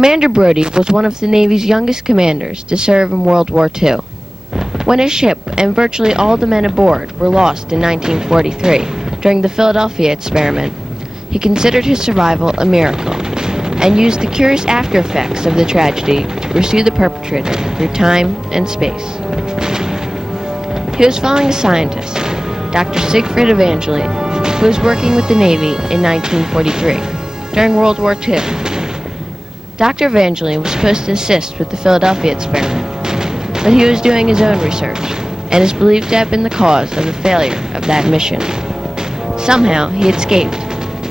Commander Brody was one of the Navy's youngest commanders to serve in World War II. When his ship and virtually all the men aboard were lost in 1943 during the Philadelphia experiment, he considered his survival a miracle and used the curious after effects of the tragedy to pursue the perpetrator through time and space. He was following a scientist, Dr. Siegfried Evangeli, who was working with the Navy in 1943 during World War II. Dr. Evangeli was supposed to assist with the Philadelphia experiment, but he was doing his own research and is believed to have been the cause of the failure of that mission. Somehow, he escaped,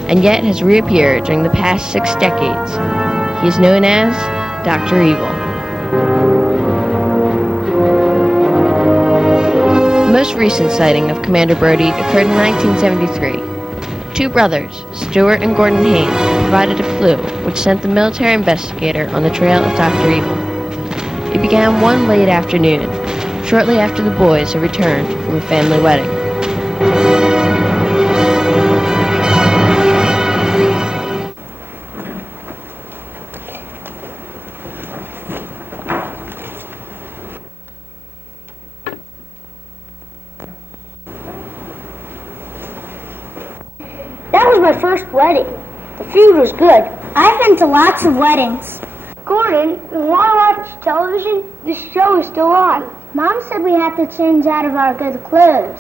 and yet has reappeared during the past 6 decades. He is known as Dr. Evil. The most recent sighting of Commander Brody occurred in 1973. 2 brothers, Stuart and Gordon Haynes, provided a clue which sent the military investigator on the trail of Dr. Evil. It began one late afternoon, shortly after the boys had returned from a family wedding. That was my first wedding. The food was good. I've been to lots of weddings. Gordon, you want to watch television? The show is still on. Mom said we had to change out of our good clothes.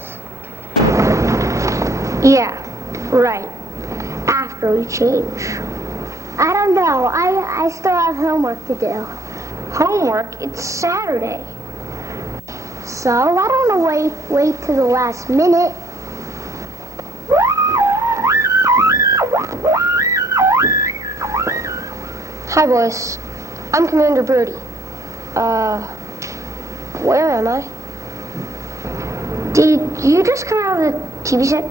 Yeah, right. After we change. I don't know. I still have homework to do. Homework? It's Saturday. So I don't want to wait to the last minute. Hi, boys. I'm Commander Brody. Where am I? Did you just come out of the TV set?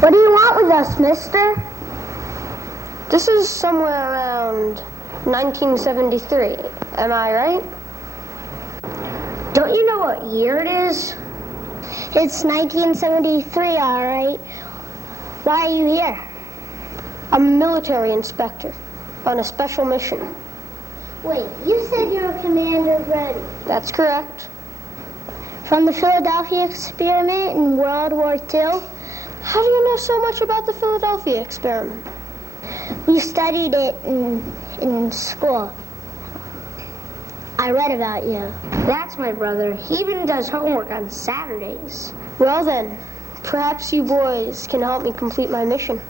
What do you want with us, mister? This is somewhere around 1973. Am I right? Don't you know what year it is? It's 1973, all right. Why are you here? I'm a military inspector on a special mission. Wait, you said you're Commander Brody. That's correct. From the Philadelphia experiment in World War II? How do you know so much about the Philadelphia experiment? We studied it in school. I read about you. That's my brother. He even does homework on Saturdays. Well then, perhaps you boys can help me complete my mission.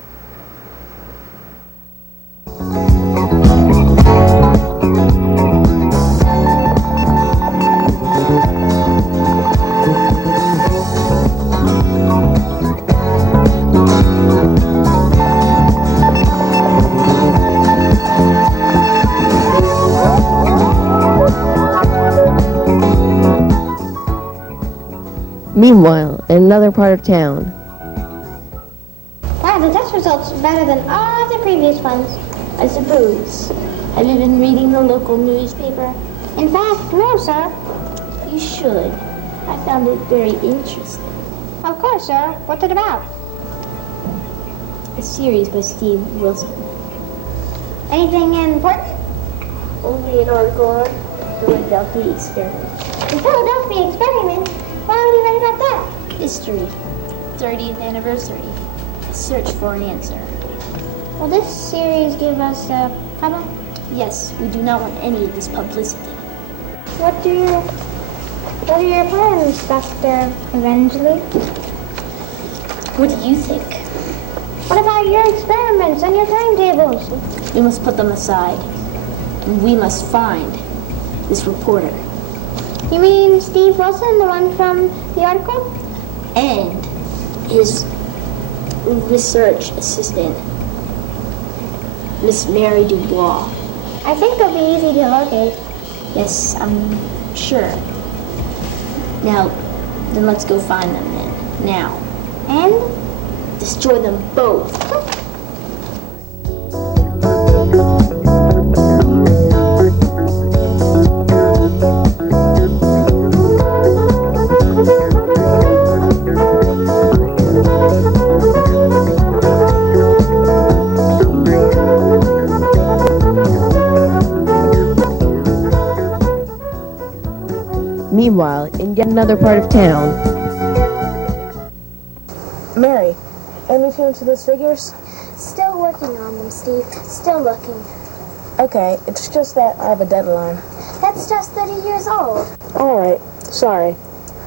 Meanwhile, in another part of town. Wow, the test results are better than all the previous ones. I suppose. Have you been reading the local newspaper? In fact, no, sir. You should. I found it very interesting. Of course, sir. What's it about? A series by Steve Wilson. Anything important? Only an article on the Philadelphia experiment. The Philadelphia experiment? Why would you write about that? History. 30th anniversary. A search for an answer. Will this series give us trouble? Yes, we do not want any of this publicity. What are your plans, Dr. Evangeli? What do you think? What about your experiments and your timetables? We must put them aside. And we must find this reporter. You mean Steve Wilson, the one from the article? And his research assistant, Miss Mary Dubois. I think they'll be easy to locate. Yes, I'm sure. Now, then let's go find them then. Now. And? Destroy them both. yet another part of town. Mary, any change to those figures? Still working on them, Steve. Still looking. Okay, it's just that I have a deadline. That's just 30 years old. All right, sorry.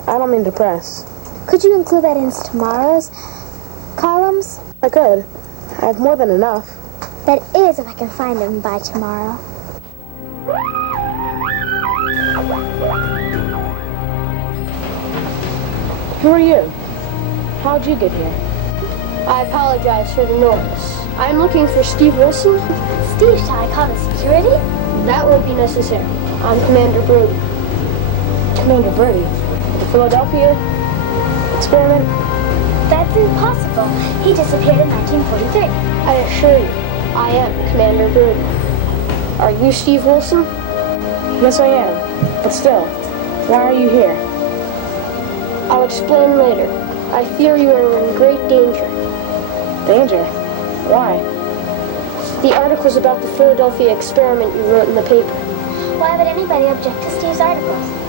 I don't mean to press. Could you include that in tomorrow's columns? I could. I have more than enough. That is, if I can find them by tomorrow. Who are you? How'd you get here? I apologize for the noise. I'm looking for Steve Wilson. Steve, shall I call the security? That won't be necessary. I'm Commander Brody. Commander Brody. The Philadelphia experiment? That's impossible. He disappeared in 1943. I assure you, I am Commander Brody. Are you Steve Wilson? Yes, I am. But still, why are you here? I'll explain later. I fear you are in great danger. Danger? Why? The articles about the Philadelphia experiment you wrote in the paper. Why would anybody object to Steve's articles?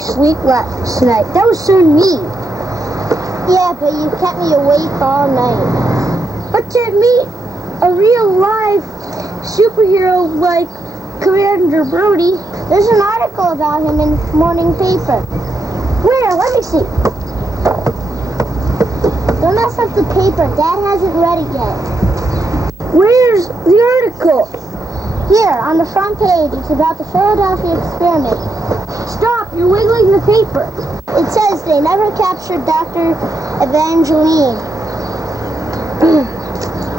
Sleep last night. That was so neat. Yeah, but you kept me awake all night. But to meet a real live superhero like Commander Brody, There's an article about him in the morning paper. where? Let me see. Don't mess up the paper. Dad hasn't read it yet. Where's the article? Here, on the front page, it's about the Philadelphia experiment. Stop, you're wiggling the paper. It says they never captured Dr. Evangeline.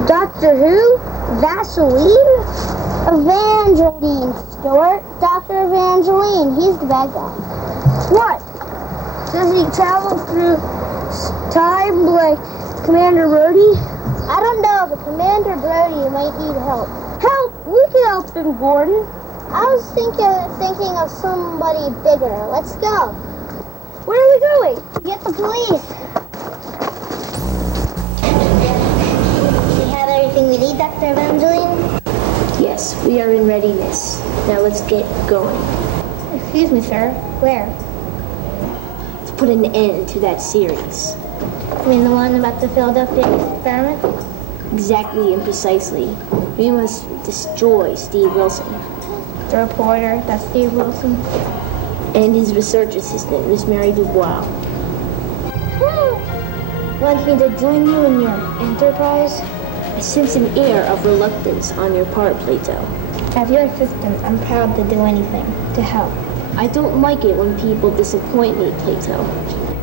Doctor who? Vaseline? Evangeline, Stuart. Dr. Evangeline. He's the bad guy. What? Does he travel through time like Commander Brody? I don't know, but Commander Brody might need help. Help! We can help him, Gordon. I was thinking of somebody bigger. Let's go. Where are we going? Get the police. We have everything we need, Dr. Evangeline? Yes, we are in readiness. Now let's get going. Excuse me, sir. Where? Let's put an end to that series. You mean the one about the Philadelphia experiment? Exactly and precisely. We must destroy Steve Wilson. The reporter, that's Steve Wilson. And his research assistant, Miss Mary Dubois. Want me to join you in your enterprise? I sense an air of reluctance on your part, Plato. As your assistant, I'm proud to do anything to help. I don't like it when people disappoint me, Plato.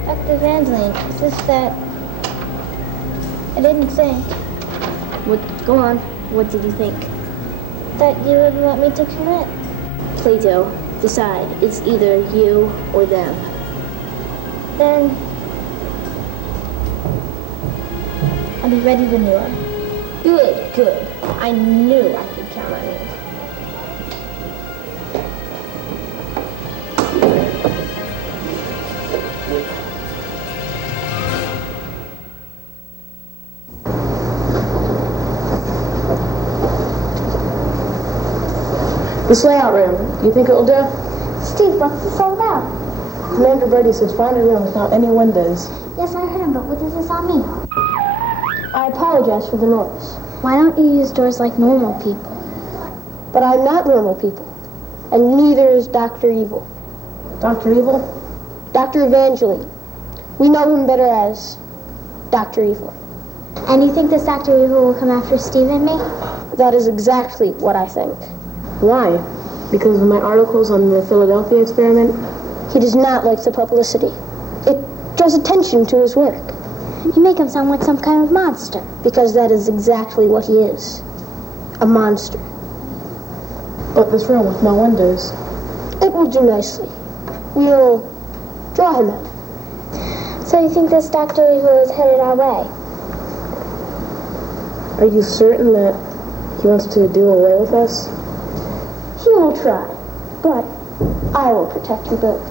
Dr. Evangeline, it's just that I didn't think Go on. What did you think? that you would want me to commit. Plato, decide. It's either you or them. Then I'll be ready when you are. Good, good. I knew I could count on you. This layout room, you think it will do? Steve, what's this all about? Commander Brody said find a room without any windows. Yes, I heard him, but what does this all mean? I apologize for the noise. Why don't you use doors like normal people? But I'm not normal people. And neither is Dr. Evil. Dr. Evil? Dr. Evangeline. We know him better as Dr. Evil. And you think this Dr. Evil will come after Steve and me? That is exactly what I think. Why? Because of my articles on the Philadelphia experiment? He does not like the publicity. It draws attention to his work. You make him sound like some kind of monster. Because that is exactly what he is. A monster. But this room with no windows. It will do nicely. We'll draw him out. So you think this Dr. Evil is headed our way? Are you certain that He wants to do away with us? He will try, but I will protect you both.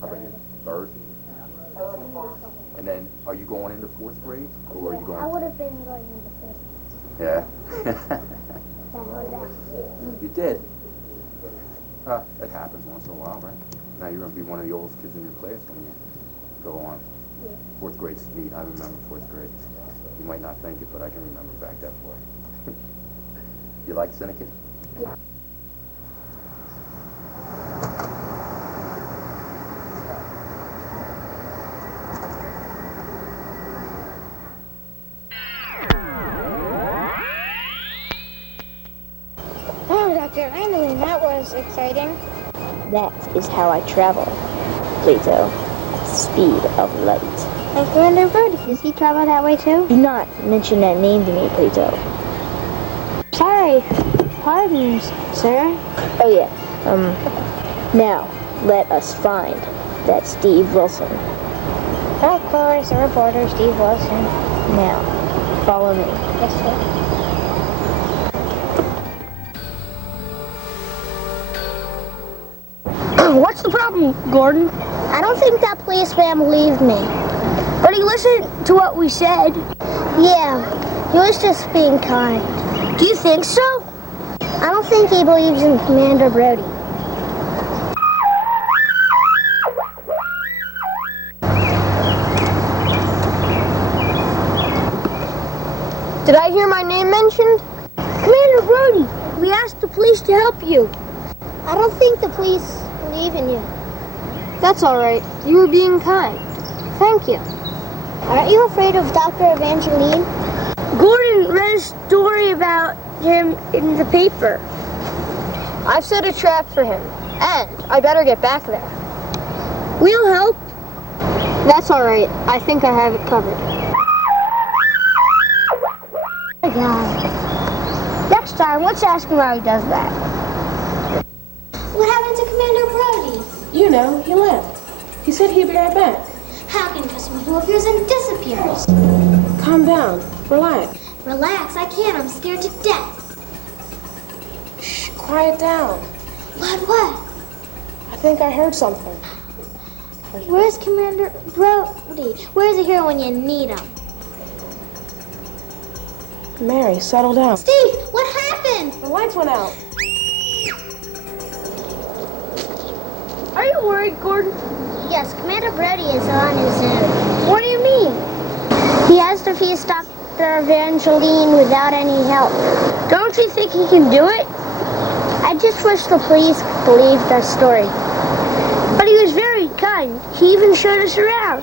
How about you? Third? And then, are you going into 4th grade? Or are you going? I would have been going into fifth. Yeah. That. You did? Huh, that happens once in a while, right? Now you're going to be one of the oldest kids in your class when you go on. 4th grade's neat. I remember 4th grade. You might not think it, but I can remember back that far. You like Cinekyd? Yeah. Oh, Dr. Emily, that was exciting. That is how I travel, Plato. Speed of light. And Commander Brody, does he travel that way too? Do not mention that name to me, Plato. Sorry. Pardon, sir. Oh yeah. Now, let us find that Steve Wilson. Of course, the reporter, Steve Wilson. Now, follow me. Yes, sir. What's the problem, Gordon? I don't think that policeman believed me. But he listened to what we said. Yeah, he was just being kind. Do you think so? I don't think he believes in Commander Brody. Did I hear my name mentioned? Commander Brody, we asked the police to help you. I don't think the police believe in you. That's all right. You were being kind. Thank you. Aren't you afraid of Dr. Evangeline? Gordon read a story about him in the paper. I've set a trap for him, and I better get back there. We'll help. That's all right. I think I have it covered. Oh, God. Next time, let's ask him how he does that. What happened to Commander Brody? You know, he left. He said he'd be right back. How can someone who appears and disappears? Calm down. Relax. Relax, I can't. I'm scared to death. Shh, quiet down. What? I think I heard something. Where's Commander Brody? Where's he here when you need him? Mary, settle down. Steve, what happened? The lights went out. Are you worried, Gordon? Yes, Commander Brody is on his own. What do you mean? He has to face Dr. Evangeline without any help. Don't you think he can do it? I just wish the police believed our story. But he was very kind. He even showed us around.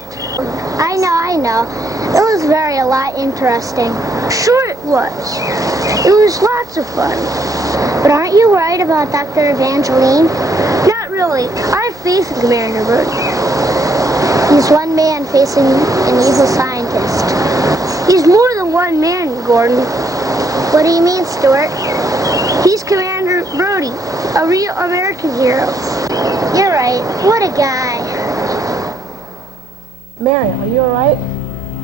I know. It was a lot interesting. Sure it was. It was lots of fun. But aren't you worried about Dr. Evangeline? Not really. I have faith in Commander Brody. He's one man facing an evil scientist. He's more than one man, Gordon. What do you mean, Stuart? He's Commander Brody, a real American hero. You're right. What a guy. Mary, are you alright?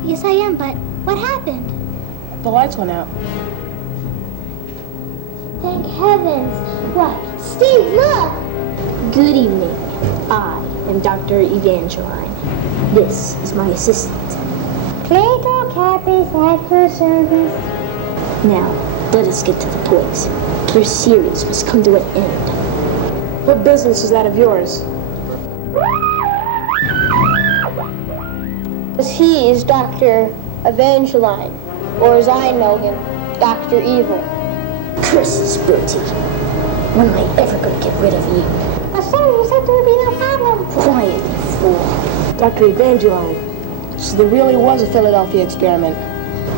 Yes, I am, but what happened? The lights went out. Thank heavens. What? Steve, look! Good evening. I am Dr. Evangeline. This is my assistant. Plato Cappy's at your service. Now, let us get to the point. Your series must come to an end. What business is that of yours? He is Dr. Evangeline, or as I know him, Dr. Evil. Curses, Brody. When am I ever going to get rid of you? Sorry, you said there would be no problem. Quiet, you fool. Dr. Evangeline. So there really was a Philadelphia experiment.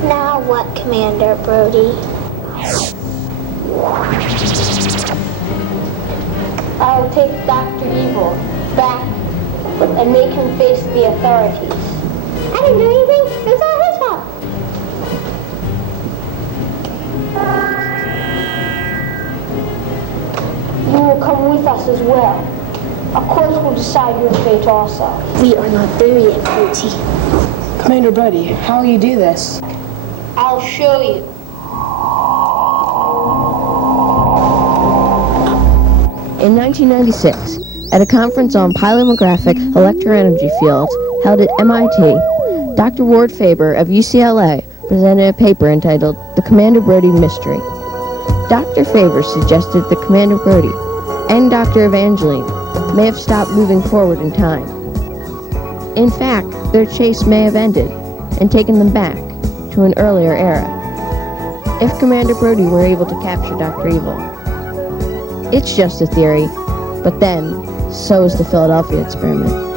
Now what, Commander Brody? I'll take Dr. Evil back and make him face the authorities. I didn't do anything. It was all his fault. You will come with us as well. Of course, we'll decide your fate also. We are not there yet, Brody. Commander Brody, how will you do this? I'll show you. In 1996, at a conference on pyromographic electroenergy fields held at MIT, Dr. Ward Faber of UCLA presented a paper entitled The Commander Brody Mystery. Dr. Faber suggested that Commander Brody and Dr. Evangeline may have stopped moving forward in time. In fact, their chase may have ended and taken them back to an earlier era. If Commander Brody were able to capture Dr. Evil. It's just a theory, but then, so is the Philadelphia experiment.